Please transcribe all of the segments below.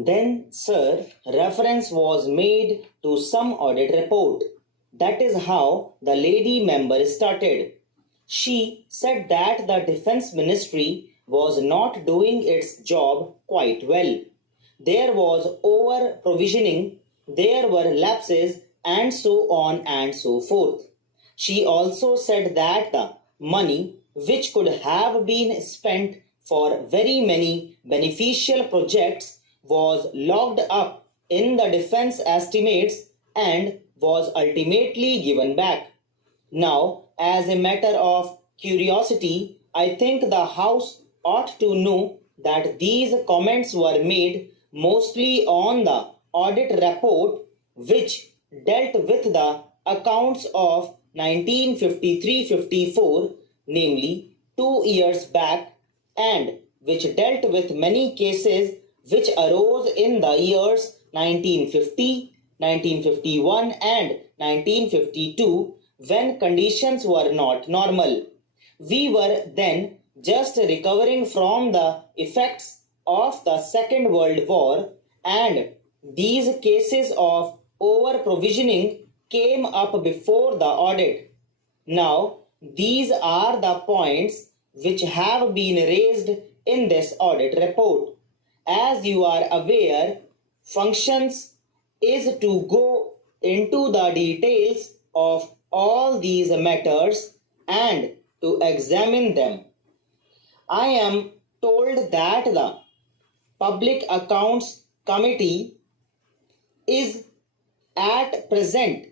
Then, sir, reference was made to some audit report. That is how the lady member started. She said that the Defense Ministry was not doing its job quite well. There was over provisioning, there were lapses, and so on and so forth. She also said that the money which could have been spent for very many beneficial projects was locked up in the defense estimates and was ultimately given back. Now, as a matter of curiosity, I think the House ought to know that these comments were made mostly on the audit report which dealt with the accounts of 1953-54, namely 2 years back, and which dealt with many cases which arose in the years 1950, 1951 and 1952 when conditions were not normal. We were then just recovering from the effects of the Second World War, and these cases of over provisioning came up before the audit. Now, these are the points which have been raised in this audit report. As you are aware, functions is to go into the details of all these matters and to examine them. I am told that the Public Accounts Committee is at present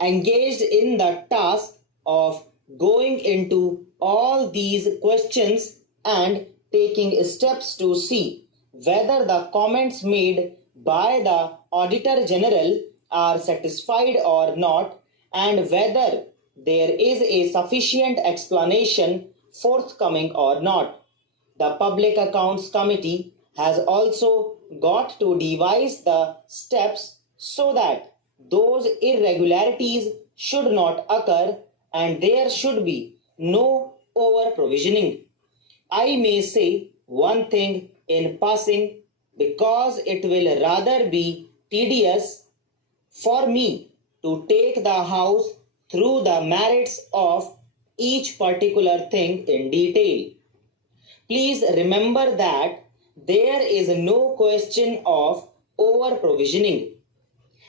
engaged in the task of going into all these questions and taking steps to see whether the comments made by the Auditor General are satisfied or not, and whether there is a sufficient explanation forthcoming or not. The Public Accounts Committee has also got to devise the steps so that those irregularities should not occur and there should be no over provisioning. I may say one thing in passing because it will rather be tedious for me to take the House through the merits of each particular thing in detail. Please remember that there is no question of over provisioning.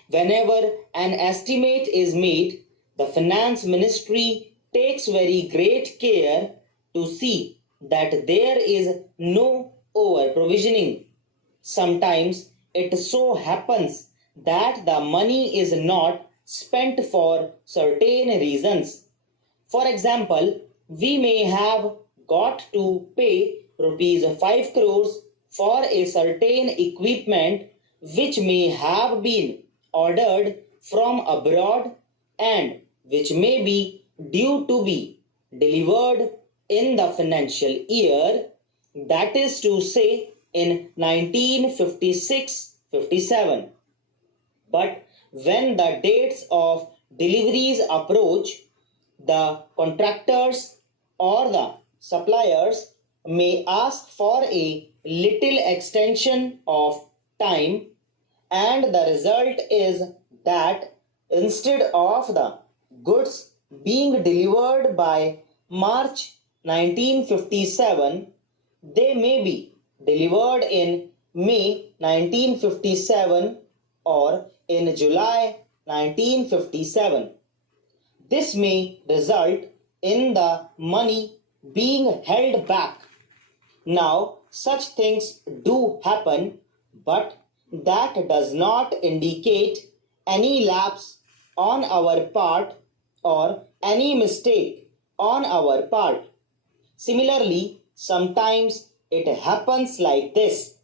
Whenever an estimate is made, the Finance Ministry takes very great care to see that there is no over provisioning. Sometimes it so happens that the money is not spent for certain reasons. For example, we may have got to pay rupees 5 crores for a certain equipment which may have been ordered from abroad and which may be due to be delivered in the financial year, that is to say in 1956-57. But when the dates of deliveries approach, the contractors or the suppliers may ask for a little extension of time, and the result is that instead of the goods being delivered by March 1957, they may be delivered in May 1957 or in July 1957. This may result in the money being held back. Now, such things do happen, but that does not indicate any lapse on our part or any mistake on our part. Similarly, sometimes it happens like this.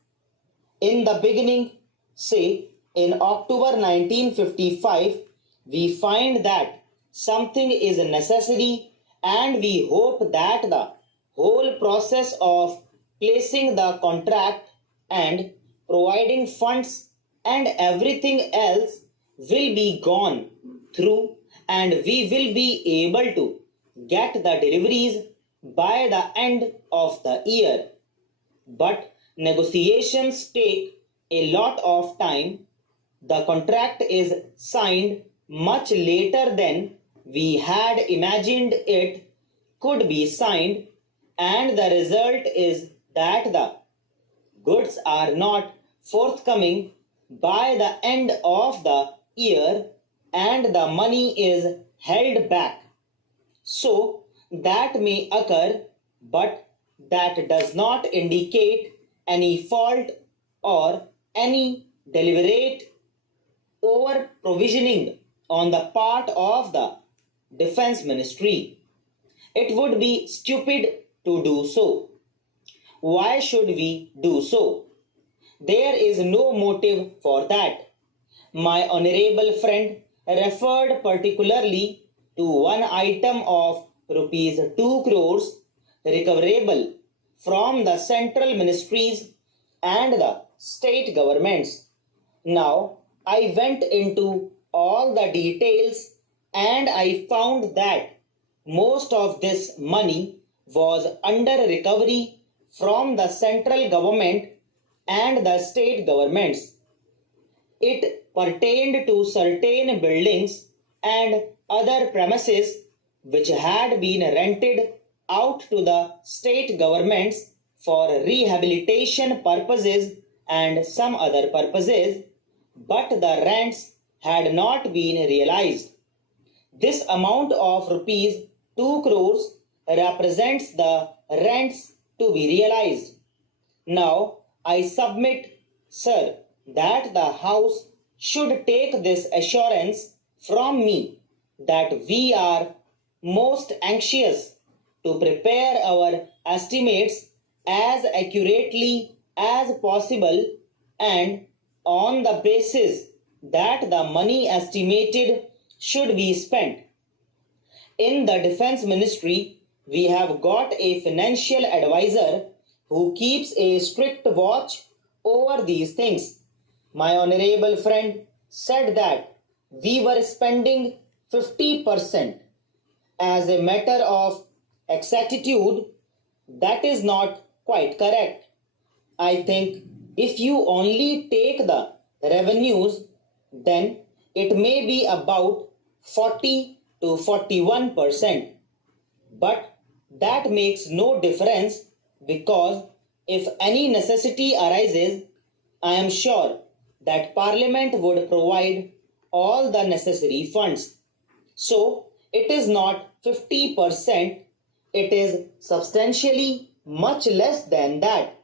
In the beginning, say in October 1955, we find that something is necessary and we hope that the whole process of placing the contract and providing funds and everything else will be gone through and we will be able to get the deliveries by the end of the year. But negotiations take a lot of time. The contract is signed much later than we had imagined it could be signed, and the result is that the goods are not forthcoming by the end of the year and the money is held back. So that may occur, but that does not indicate any fault or any deliberate over provisioning on the part of the Defense Ministry. It would be stupid to do so. Why should we do so? There is no motive for that. My honorable friend referred particularly to one item of rupees 2 crores recoverable from the central ministries and the state governments. Now, I went into all the details and I found that most of this money was under recovery from the central government and the state governments. It pertained to certain buildings and other premises which had been rented out to the state governments for rehabilitation purposes and some other purposes, but the rents had not been realized. This amount of rupees 2 crores represents the rents to be realized. Now, I submit, sir, that the House should take this assurance from me that we are most anxious to prepare our estimates as accurately as possible, and on the basis that the money estimated should be spent. In the Defense Ministry, we have got a financial advisor who keeps a strict watch over these things. My honorable friend said that we were spending 50%. As a matter of exactitude, that is not quite correct. I think if you only take the revenues, then it may be about 40 to 41%. But that makes no difference, because if any necessity arises, I am sure that Parliament would provide all the necessary funds. So it is not 50%, it is substantially much less than that.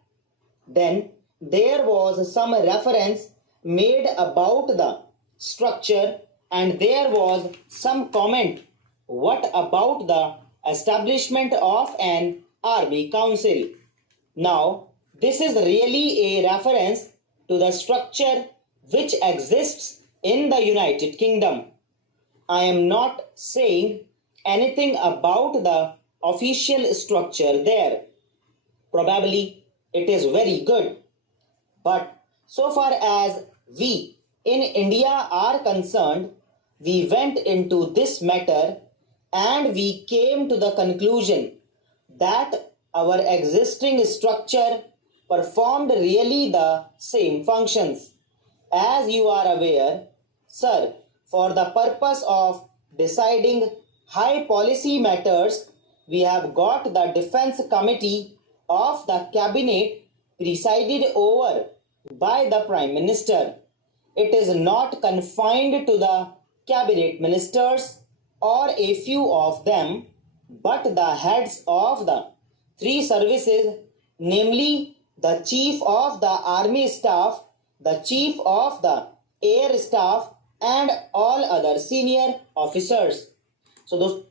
Then there was some reference made about the structure, and there was some comment what about the establishment of an army council. Now, this is really a reference to the structure which exists in the United Kingdom. I am not saying anything about the official structure there. Probably it is very good. But so far as we in India are concerned, we went into this matter and we came to the conclusion that our existing structure performed really the same functions. As you are aware, sir, for the purpose of deciding high policy matters, we have got the Defense Committee of the Cabinet presided over by the Prime Minister. It is not confined to the Cabinet Ministers or a few of them, but the heads of the three services, namely the Chief of the Army Staff, the Chief of the Air Staff, and all other senior officers. So